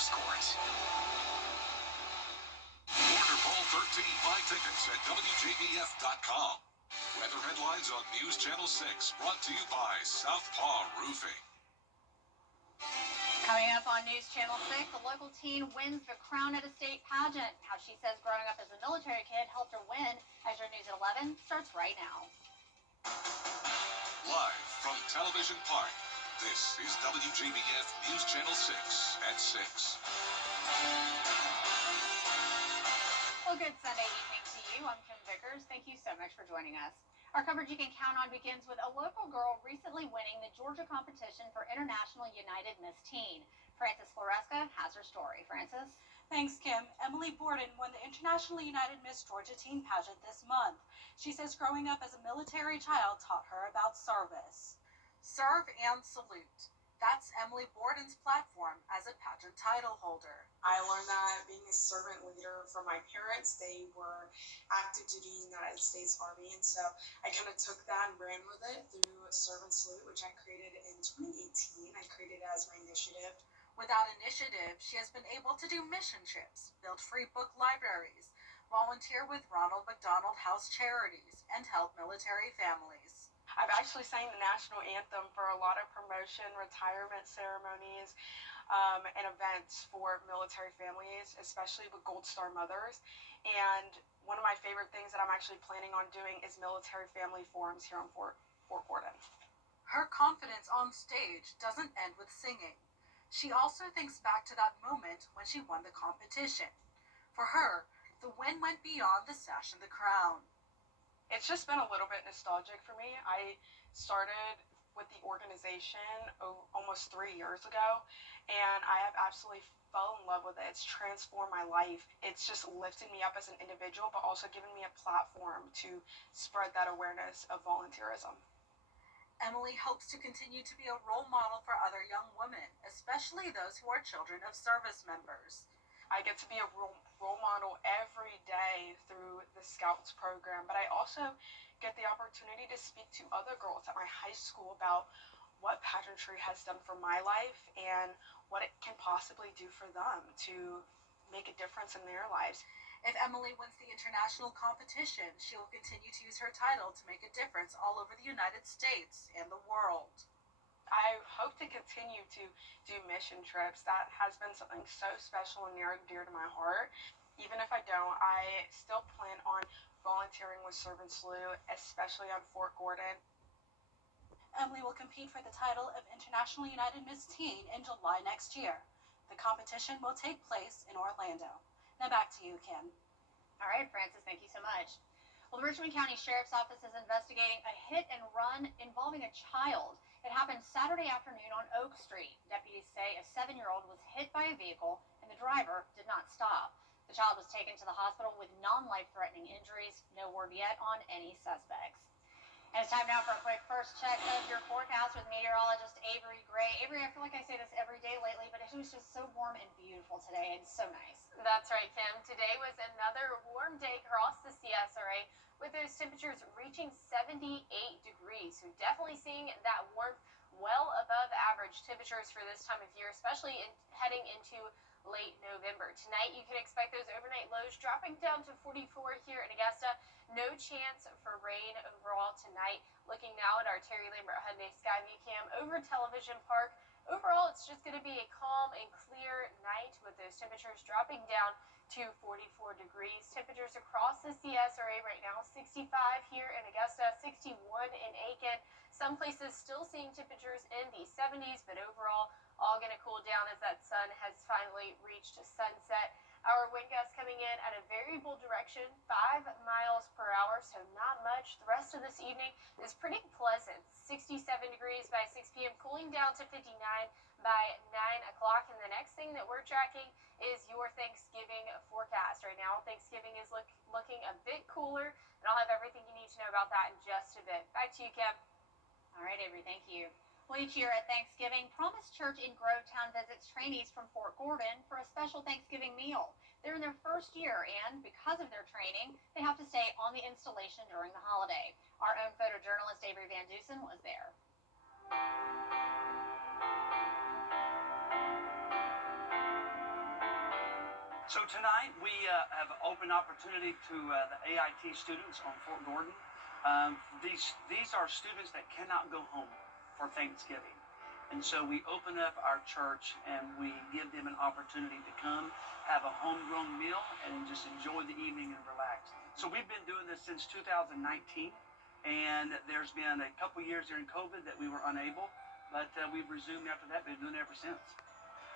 first court. Order Bowl 13 buy tickets at WJBF.com. Weather headlines on News Channel 6, brought to you by Southpaw Roofing. Coming up on News Channel 6, a local teen wins the crown at a state pageant. How she says growing up as a military kid helped her win. As your News at 11 starts right now. Live from Television Park, this is WJBF News Channel 6 at 6. Well, good Sunday evening to you. I'm Kim Vickers. Thank you so much for joining us. Our coverage you can count on begins with a local girl recently winning the Georgia competition for International United Miss Teen. Frances Floresca has her story. Frances? Thanks, Kim. Emily Borden won the International United Miss Georgia Teen pageant this month. She says growing up as a military child taught her about service. Serve and salute. That's Emily Borden's platform as a pageant title holder. I learned that being a servant leader from my parents. They were active duty in the United States Army, and so I kind of took that and ran with it through Serve and Salute, which I created in 2018. I created it as my initiative. With that initiative, she has been able to do mission trips, build free book libraries, volunteer with Ronald McDonald House Charities, and help military families. I've actually sang the national anthem for a lot of promotion, retirement ceremonies, and events for military families, especially with Gold Star mothers. And one of my favorite things that I'm actually planning on doing is military family forums here on Fort Gordon. Her confidence on stage doesn't end with singing. She also thinks back to that moment when she won the competition. For her, the win went beyond the sash and the crown. It's just been a little bit nostalgic for me. I started with the organization almost 3 years ago, and I have absolutely fell in love with it. It's transformed my life. It's just lifted me up as an individual, but also given me a platform to spread that awareness of volunteerism. Emily hopes to continue to be a role model for other young women, especially those who are children of service members. I get to be a role model every day through the Scouts program, but I also get the opportunity to speak to other girls at my high school about what pageantry has done for my life and what it can possibly do for them to make a difference in their lives. If Emily wins the international competition, she will continue to use her title to make a difference all over the United States and the world. I hope to continue to do mission trips. That has been something so special and near and dear to my heart. Even if I don't, I still plan on volunteering with Serve and Salute, especially on Fort Gordon. Emily will compete for the title of International United Miss Teen in July next year. The competition will take place in Orlando. Now back to you, Kim. All right, Frances, thank you so much. Well, the Richmond County Sheriff's Office is investigating a hit and run involving a child. It happened Saturday afternoon on Oak Street. Deputies say a 7-year-old was hit by a vehicle and the driver did not stop. The child was taken to the hospital with non-life-threatening injuries. No word yet on any suspects. And it's time now for a quick first check of your forecast with meteorologist Avery Gray. Avery, I feel like I say this every day lately, but it was just so warm and beautiful today and so nice. That's right, Kim. Today was another warm day across the CSRA with those temperatures reaching 78 degrees. So definitely seeing that warmth well above average temperatures for this time of year, especially heading into late November. Tonight, you can expect those overnight lows dropping down to 44 here in Augusta. No chance for rain overall tonight. Looking now at our Terry Lambert Hyundai Skyview Cam over Television Park. Overall, it's just going to be a calm and clear night with those temperatures dropping down to 44 degrees. Temperatures across the CSRA right now, 65 here in Augusta, 61 in Aiken. Some places still seeing temperatures in the 70s, but overall, all going to cool down as that sun has finally reached sunset. Our wind gusts coming in at a variable direction, 5 miles per hour, so not much. The rest of this evening is pretty pleasant. 67 degrees by 6 p.m., cooling down to 59 by 9 o'clock. And the next thing that we're tracking is your Thanksgiving forecast. Right now, Thanksgiving is looking a bit cooler, and I'll have everything you need to know about that in just a bit. Back to you, Kim. All right, Avery, thank you. Well, each year at Thanksgiving, Promise Church in Grovetown visits trainees from Fort Gordon for a special Thanksgiving meal. They're in their first year, and because of their training, they have to stay on the installation during the holiday. Our own photojournalist Avery Van Dusen was there. So tonight we have open opportunity to the AIT students on Fort Gordon. These are students that cannot go home for Thanksgiving. And so we open up our church and we give them an opportunity to come, have a homegrown meal, and just enjoy the evening and relax. So we've been doing this since 2019, and there's been a couple years during COVID that we were unable, but we've resumed after that. Been doing it ever since.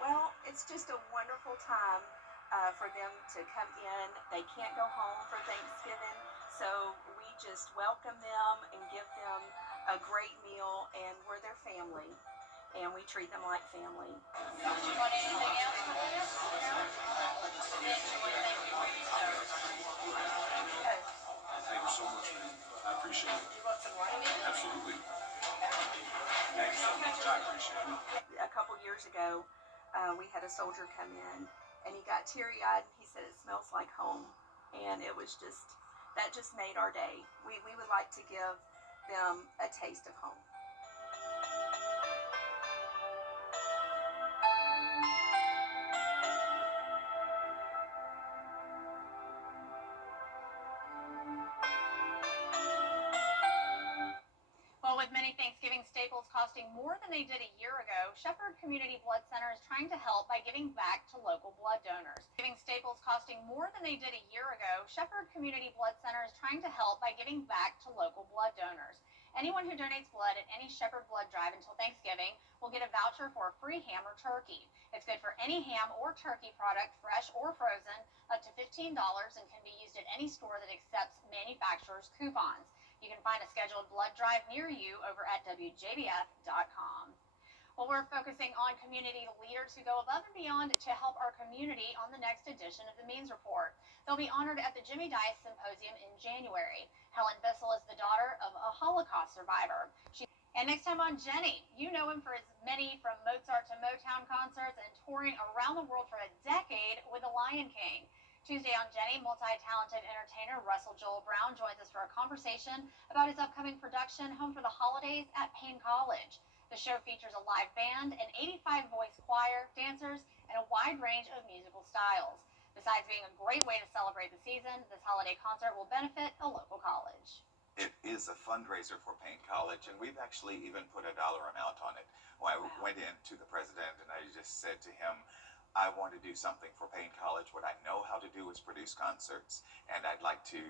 Well, it's just a wonderful time for them to come in. They can't go home for Thanksgiving, so we just welcome them and give them a great meal, and we're their family, and we treat them like family. Do you want anything else for this? Thank you so much, man. I appreciate it. You want some wine? Absolutely. Thank you so much. I appreciate it. A couple years ago, we had a soldier come in, and he got teary-eyed, and he said it smells like home, and it was that just made our day. We would like to give them a taste of home. Well, with many Thanksgiving staples costing more than they did a year ago, Shepherd Community Blood Center is trying to help by giving back to local blood donors. Giving staples costing more than they did a year ago, Shepherd Community Blood Center is trying to help by giving back to local blood donors. Anyone who donates blood at any Shepherd Blood Drive until Thanksgiving will get a voucher for a free ham or turkey. It's good for any ham or turkey product, fresh or frozen, up to $15, and can be used at any store that accepts manufacturer's coupons. You can find a scheduled blood drive near you over at WJBF.com. Well, we're focusing on community leaders who go above and beyond to help our community on the next edition of the Means Report. They'll be honored at the Jimmy Dice Symposium in January. Helen Bissell is the daughter of a Holocaust survivor. And next time on Jenny, you know him for his many From Mozart to Motown concerts and touring around the world for a decade with the Lion King. Tuesday on Jenny, multi-talented entertainer Russell Joel Brown joins us for a conversation about his upcoming production, Home for the Holidays at Payne College. The show features a live band, an 85-voice choir, dancers, and a wide range of musical styles. Besides being a great way to celebrate the season, this holiday concert will benefit a local college. It is a fundraiser for Payne College, and we've actually even put a dollar amount on it. When I went in to the president and I just said to him, I want to do something for Payne College. What I know how to do is produce concerts, and I'd like to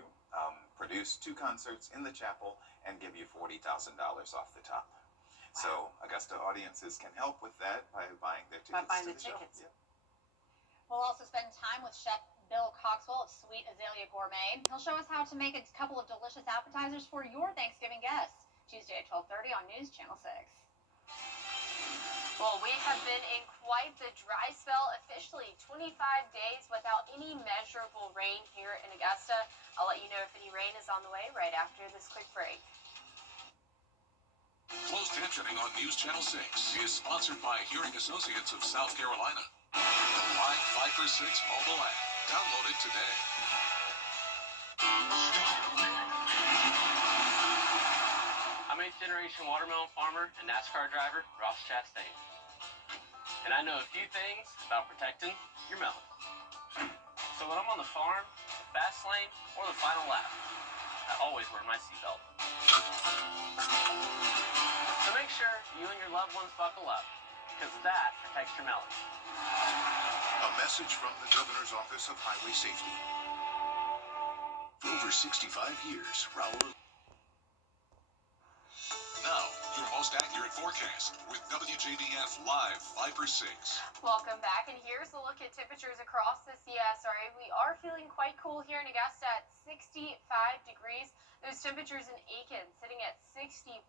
produce 2 concerts in the chapel and give you $40,000 off the top. Wow. So Augusta audiences can help with that by buying their tickets. By buying to the show. tickets. Yeah. We'll also spend time with Chef Bill Coxwell of Sweet Azalea Gourmet. He'll show us how to make a couple of delicious appetizers for your Thanksgiving guests. Tuesday at 12:30 on News Channel 6. Well, we have been in quite the dry spell, officially 25 days without any measurable rain here in Augusta. I'll let you know if any rain is on the way right after this quick break. Closed captioning on News Channel 6 is sponsored by Hearing Associates of South Carolina. The Live 5 for 6 mobile app. Download it today. I'm 8th generation watermelon farmer and NASCAR driver Ross Chastain. And I know a few things about protecting your melon. So when I'm on the farm, the fast lane, or the final lap, I always wear my seatbelt. So make sure you and your loved ones buckle up, because that protects your melon. A message from the Governor's Office of Highway Safety. For over 65 years, Raul. Now, your most accurate forecast with WJBF Live 5 for 6. Welcome back, and here's a look at temperatures across the CSRA. We are feeling quite cool here in Augusta at 65 degrees. Those temperatures in Aiken sitting at 61.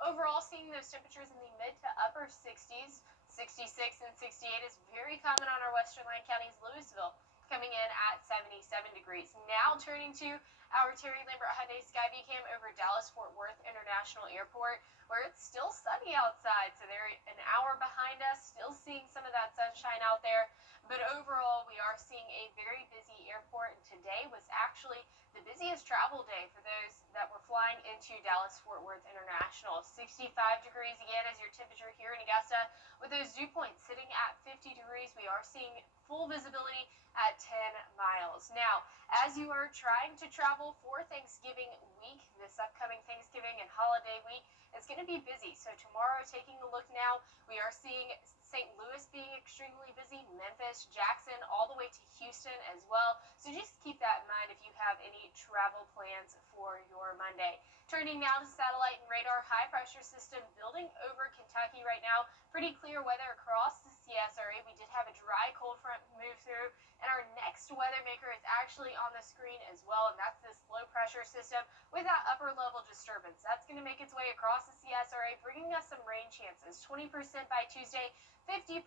Overall, seeing those temperatures in the mid to upper 60s. 66 and 68 is very common on our western line counties. Louisville coming in at 77 degrees. Now turning to our Terry Lambert Hyundai Skyview Cam over Dallas-Fort Worth International Airport, where it's still sunny outside. So they're an hour behind us, still seeing some of that sunshine out there. But overall, we are seeing a very busy airport, and today was actually the busiest travel day for those that were flying into Dallas-Fort Worth International. 65 degrees again as your temperature here in Augusta. With those dew points sitting at 50 degrees, we are seeing full visibility at 10 miles. Now, as you are trying to travel for Thanksgiving week, this upcoming Thanksgiving and holiday week, it's going to be busy. So tomorrow, taking a look now, we are seeing St. Louis being extremely busy, Memphis, Jackson, all the way to Houston as well. So just keep that in mind if you have any travel plans for your Monday. Turning now to satellite and radar, high pressure system building over Kentucky right now. Pretty clear weather across the CSRA. We did have a dry cold front move through, and our next weather maker is actually on the screen as well, and that's this low pressure system with that upper level disturbance. That's going to make its way across the CSRA, bringing us some rain chances. 20% by Tuesday, 50%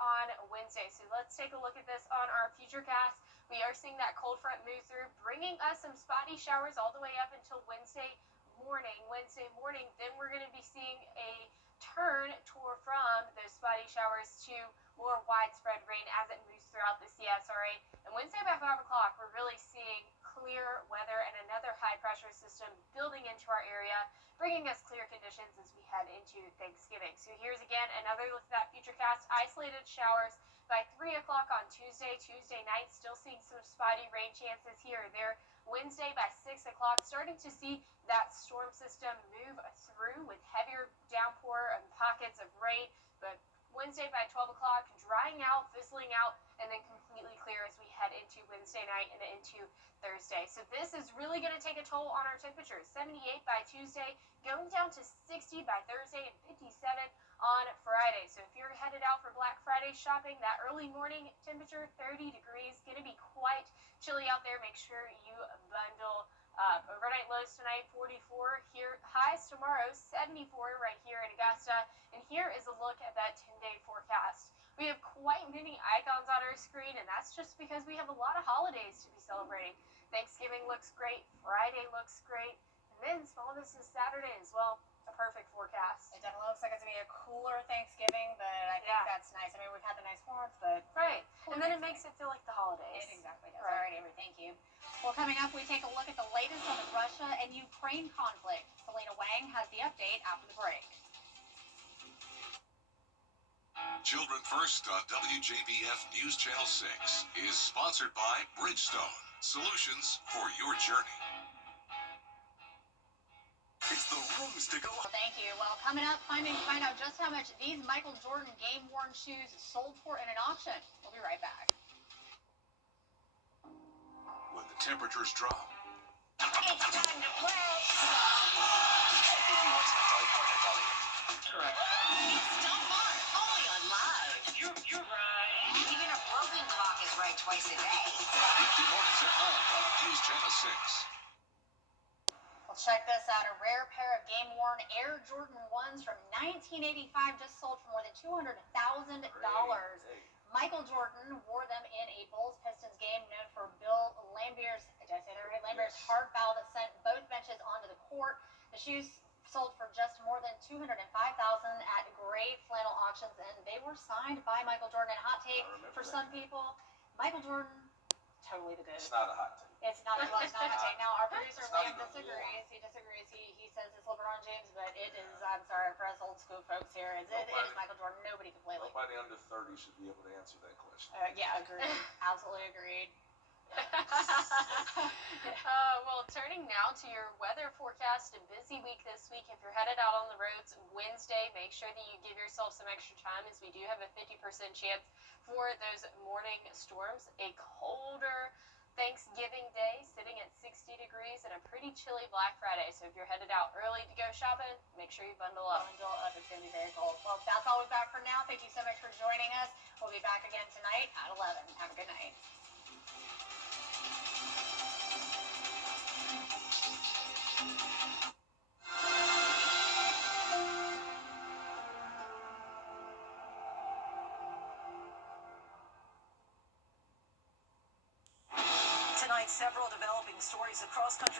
on Wednesday. So let's take a look at this on our futurecast. We are seeing that cold front move through, bringing us some spotty showers all the way up until Wednesday morning. Then we're going to be seeing a turn from those spotty showers to more widespread rain as it moves throughout the CSRA. And Wednesday by 5 o'clock, we're really seeing clear weather and another high pressure system building into our area, bringing us clear conditions as we head into Thanksgiving. So here's again another look at that futurecast. Isolated showers by 3 o'clock on Tuesday night, still seeing some spotty rain chances here or there. Wednesday by 6 o'clock, starting to see that storm system move through with heavier downpour and pockets of rain. But Wednesday by 12 o'clock, drying out, fizzling out, and then completely clear as we head into Wednesday night and into Thursday. So this is really going to take a toll on our temperatures. 78 by Tuesday, going down to 60 by Thursday, and 57 on Friday. So if you're headed out for Black Friday shopping, that early morning temperature, 30 degrees, going to be quite chilly out there. Make sure you bundle up. Overnight lows tonight, 44. Here, highs tomorrow, 74 right here in Augusta. And here is a look at that 10-day forecast. We have quite many icons on our screen, and that's just because we have a lot of holidays to be celebrating. Thanksgiving looks great. Friday looks great. And then small business Saturday as well. A perfect forecast. It definitely looks like it's going to be a cooler Thanksgiving, but I think that's nice. I mean, we've had the nice warmth, but... Right. And then it makes it feel like the holidays. It exactly does. Right. All right, Avery, thank you. Well, coming up, we take a look at the latest on the Russia and Ukraine conflict. Selena Wang has the update after the break. Children First on WJBF News Channel 6 is sponsored by Bridgestone, solutions for your journey. It's the rooms to go. Thank you. Well, coming up, find out just how much these Michael Jordan game-worn shoes sold for in an auction. We'll be right back. When the temperatures drop. It's time to play. I think he wants Natalie Portatelli. Correct. It's Stone Mark, only on Live. You're right. Even a broken clock is right twice a day. Weekday mornings at 9 on News Channel 6. Well, check this out. A rare pair of game-worn Air Jordan 1s from 1985 just sold for more than $200,000. Michael Jordan wore them in a Bulls-Pistons game known for Bill Laimbeer's, did I say that right? Laimbeer's hard foul that sent both benches onto the court. The shoes sold for just more than $205,000 at Gray Flannel Auctions, and they were signed by Michael Jordan. And hot take for some people, Michael Jordan, totally the good. It's not a hot take. It's not a hot take. Now, our producer Liam disagrees. He disagrees. He says it's LeBron James, but it is, I'm sorry, for us old school folks here, it is Michael Jordan. Nobody can play like Nobody under 30 should be able to answer that question. yeah, agreed. Absolutely agreed. Well, turning now to your weather forecast, a busy week this week. If you're headed out on the roads Wednesday, make sure that you give yourself some extra time, as we do have a 50% chance for those morning storms. A colder Thanksgiving Day sitting at 60 degrees and a pretty chilly Black Friday. So if you're headed out early to go shopping, make sure you bundle up. Bundle up. It's going to be very cold. Well, that's all we've got for now. Thank you so much for joining us. We'll be back again tonight at 11. Have a good night.